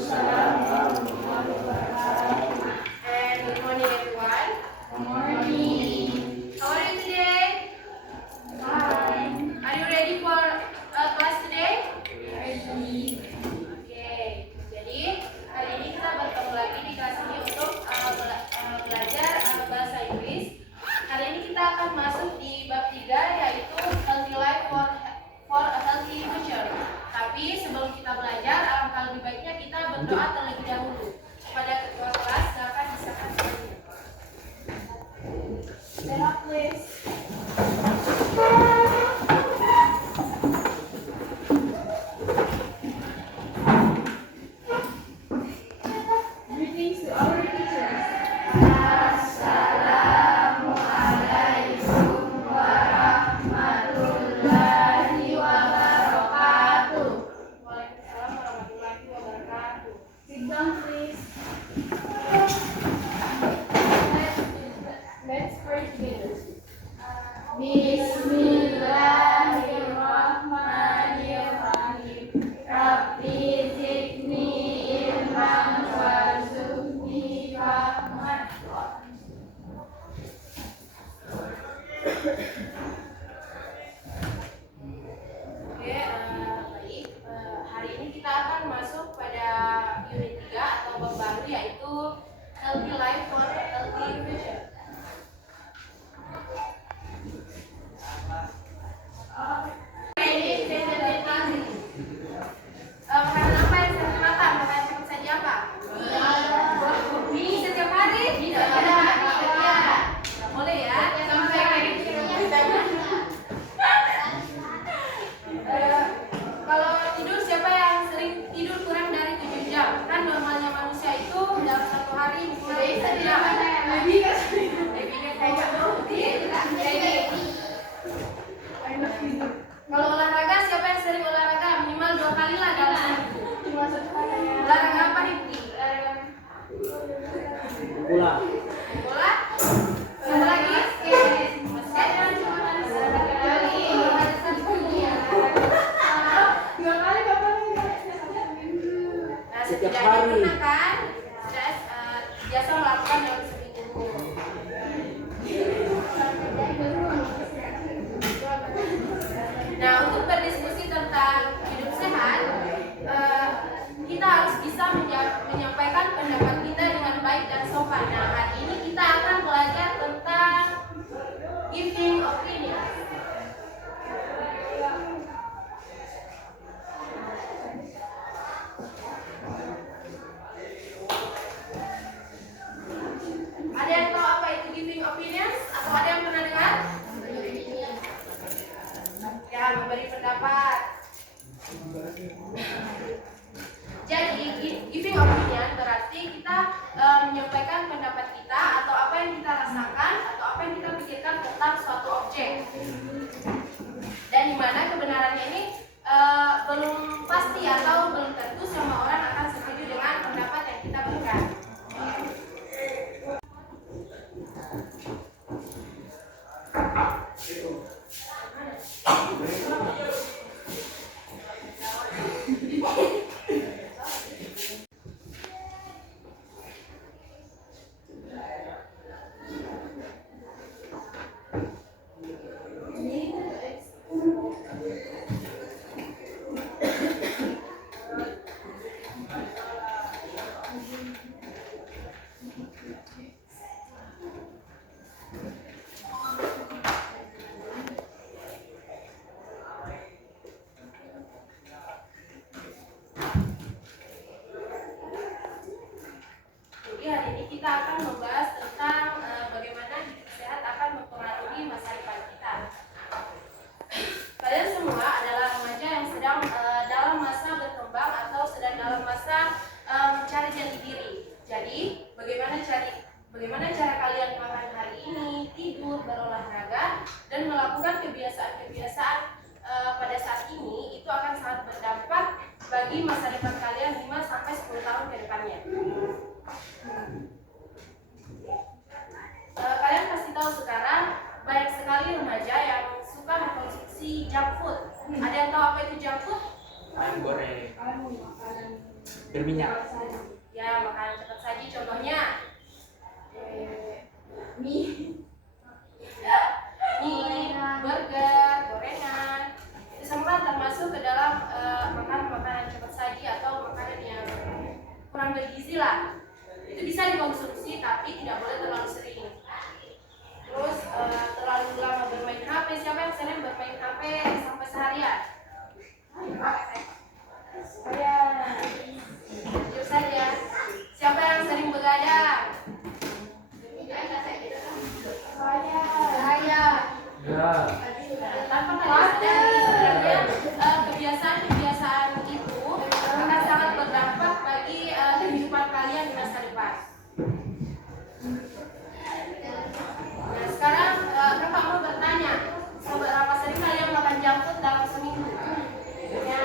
And good morning, everyone. Good morning. How are you today? Fine. Are you ready for class today? Ready. Oke. Jadi hari ini kita bertemu lagi di kelas ini untuk belajar bahasa Inggris. Hari ini kita akan masuk di bab 3 yaitu Healthy Life for a Healthy Future. Tapi sebelum kita belajar, alangkah lebih baiknya kita berdoa terlebih dahulu. Kepada ketua kelas, silakan disahkan. Stand up, please. Greetings to our teachers. Assalamualaikum warahmatullahi wabarakatuh. Waalaikumsalam warahmatullahi wabarakatuh. Sit down, please. Let's pray together. Bismillahirrahmanirrahim. Rabbi zidni ilman warzuqni fahman. Oke, baik. Hari ini kita akan masuk pada unit 3 atau bab baru yaitu Healthy Life for a Healthy Future. Ini presentasi. Makanan apa yang sering dimakan? Makanan cepat saja apa? Mie setiap hari? Tidak boleh ya. Kalau tidur, siapa yang sering tidur kurang dari 7 jam? Kan normalnya manusia itu dalam satu hari kurang 7 jam. Kalau olahraga, siapa yang sering olahraga? Minimal 2 kali lah dalam seminggu. Olahraga apa, Hipki? Bola. Bola? Satu lagi? Basket? Nah, Setiap setidaknya hari. pernah kan? Sudah biasa melakukan dalam seminggu. Nah, untuk berdiskusi tentang hidup sehat, kita harus bisa menyampaikan pendapat kita dengan baik dan sopan. Nah, hari ini kita akan belajar tentang giving opinion. Ada yang tahu apa itu giving opinions? Atau ada yang pernah dengar? Ya, memberi pendapat. Jadi, giving opinion berarti kita menyampaikan pendapat kita atau apa yang kita rasakan atau apa yang kita pikirkan tentang suatu objek. Dan di mana kebenarannya ini belum pasti atau belum tentu semua orang akan setuju dengan pendapat yang kita berikan. Jadi hari ini kita akan membahas tentang bagaimana hidup sehat akan mempengaruhi masa depan kita. Kalian semua adalah remaja yang sedang dalam masa berkembang atau sedang dalam masa mencari jati diri. Jadi, bagaimana cara kalian makan hari ini, tidur, berolahraga, dan melakukan kebiasaan-kebiasaan pada saat ini itu akan sangat berdampak bagi masa depan kalian 5 sampai 10 tahun ke depannya. Kalian pasti tahu sekarang banyak sekali remaja yang suka mengkonsumsi junk food. Ada yang tahu apa itu junk food? Goreng. berminyak. Ya, makanan cepat saji contohnya Mie. mie, burger, gorengan. Itu semua termasuk ke dalam makanan cepat saji atau makanan yang kurang bergizi lah. Itu bisa dikonsumsi tapi tidak boleh terlalu sering. Terus terlalu lama bermain HP. Siapa yang sering bermain HP sampai seharian? Saya. Jujur saja. Siapa yang sering begadang? Saya. Ya. Tanpa kalian sadari sebenarnya kebiasaan-kebiasaan itu akan sangat berdampak bagi kehidupan kalian di masa depan. Nah sekarang kakak mau bertanya, seberapa sering kalian makan junk food dalam seminggu? Ya.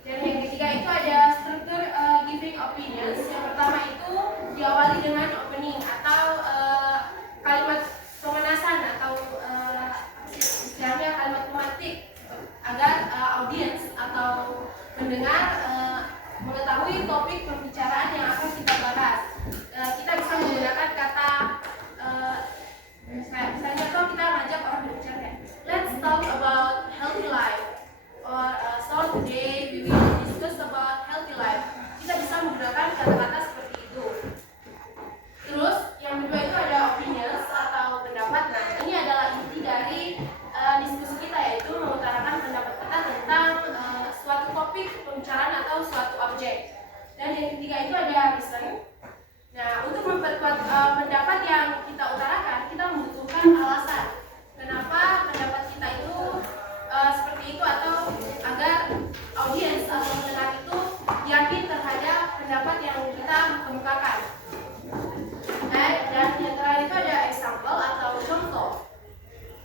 Dan yang ketiga itu ada struktur giving opinions. Yang pertama itu diawali dengan opening atau kalimat pemanasan atau istilahnya kalimat pematik agar audiens atau pendengar mengetahui topik pembicaraan yang akan kita bahas. Kita bisa menggunakan kata misalnya kalau kita ngajak orang berbicara, let's talk about healthy life, or so today we will discuss about healthy life. Kita bisa menggunakan kata-kata seperti itu. Terus yang kedua itu ada opinions atau pendapat. Nah ini adalah inti dari diskusi kita, yaitu mengutarakan pendapat kita tentang suatu topik pembicaraan atau suatu objek. Dan yang ketiga itu ada reason. Nah, untuk memperkuat pendapat yang kita utarakan, kita membutuhkan alasan kenapa pendapat kita itu seperti itu, atau agar audiens atau pendengar itu yakin terhadap pendapat yang kita kemukakan. Dan yang terakhir itu ada example atau contoh.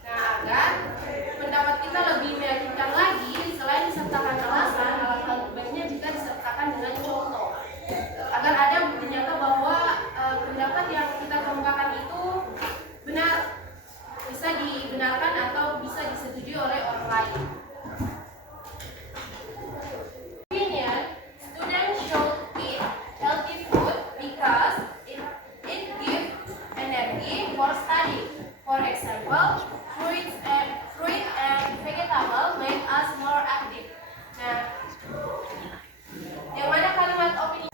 Nah, agar pendapat kita lebih meyakinkan lagi, selain disertakan alasan, alangkah lebih baiknya jika disertakan dengan contoh, agar ada bukti nyata bahwa pendapat yang kita kemukakan itu benar, bisa dibenarkan atau bisa disetujui oleh orang lain. Opinion: students should eat healthy food because it gives energy for study. For example, fruit and vegetable make us more active. Nah, yang mana kalimat opini?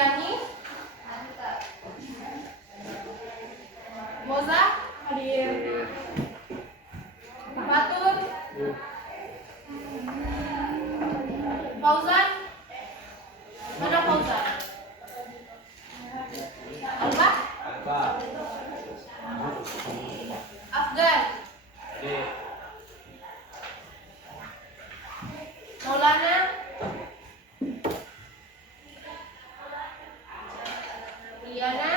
Suryani, Moza, Hadir. Fatur, Fauzan, mana Fauzan? Alfa, Afgan, Maulana, Liana,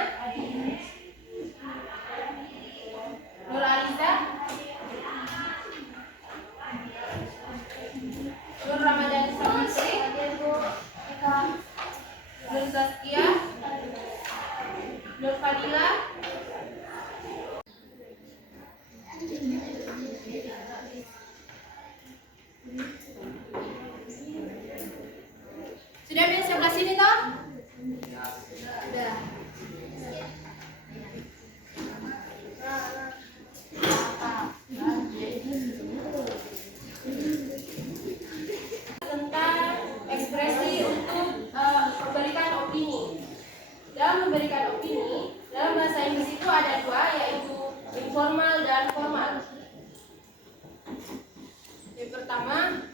Nur Aliza, Nur Ramadhani Samantri, Nur Zaskia, Nur Fadila, sudah yang sebelah sini toh? Sudah. Tentang ekspresi untuk memberikan opini. Dalam memberikan opini, dalam bahasa Inggris itu ada dua, yaitu informal dan formal. Yang pertama,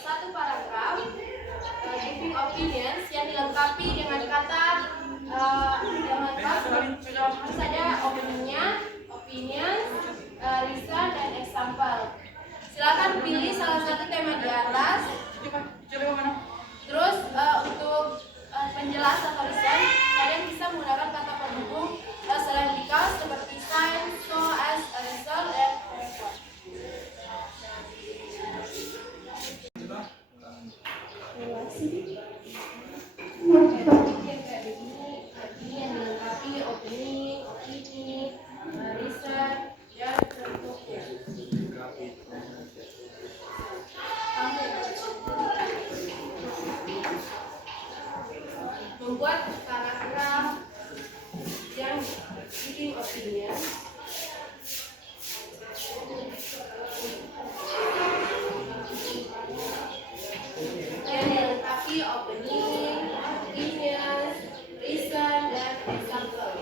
satu paragraf giving opinions yang dilengkapi dengan kata harus ada opininya, opinions, reason, dan example. Silakan pilih salah satu tema di atas. Terus untuk penjelasan atau reason, kalian bisa menggunakan kata penghubung selain because seperti sign, so, as, a result, dan therefore. Ini yang dilengkapi opini, reason, dan bentuknya. Membuat paragraf yang giving opinion. Yang dilengkapi opening, opinions, reason, dan example.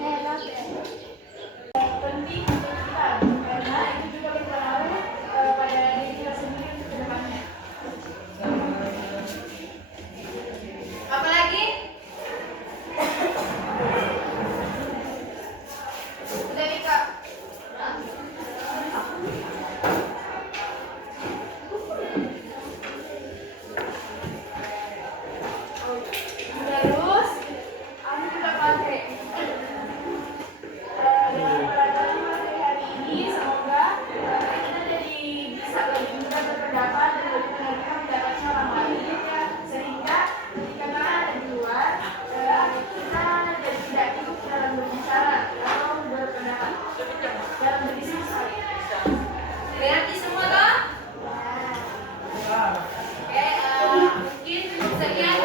Penting untuk kita karena itu juga berpengaruh pada diri kita sendiri ke depannya. Apa lagi? Udah nih Kak. Terus, aku juga pakai dengan pelajaran hari ini. Semoga kita jadi bisa lebih mudah berpendapat dan lebih menerima pendapatnya orang lain, sehingga ketika kita ada di luar kita jadi tidak ikut dalam berbicara atau berpendapat dalam berdiskusi. Mengerti semua toh? Oke, mungkin sekian